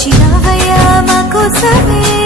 వచ్చినవయ్యా మా కోసమే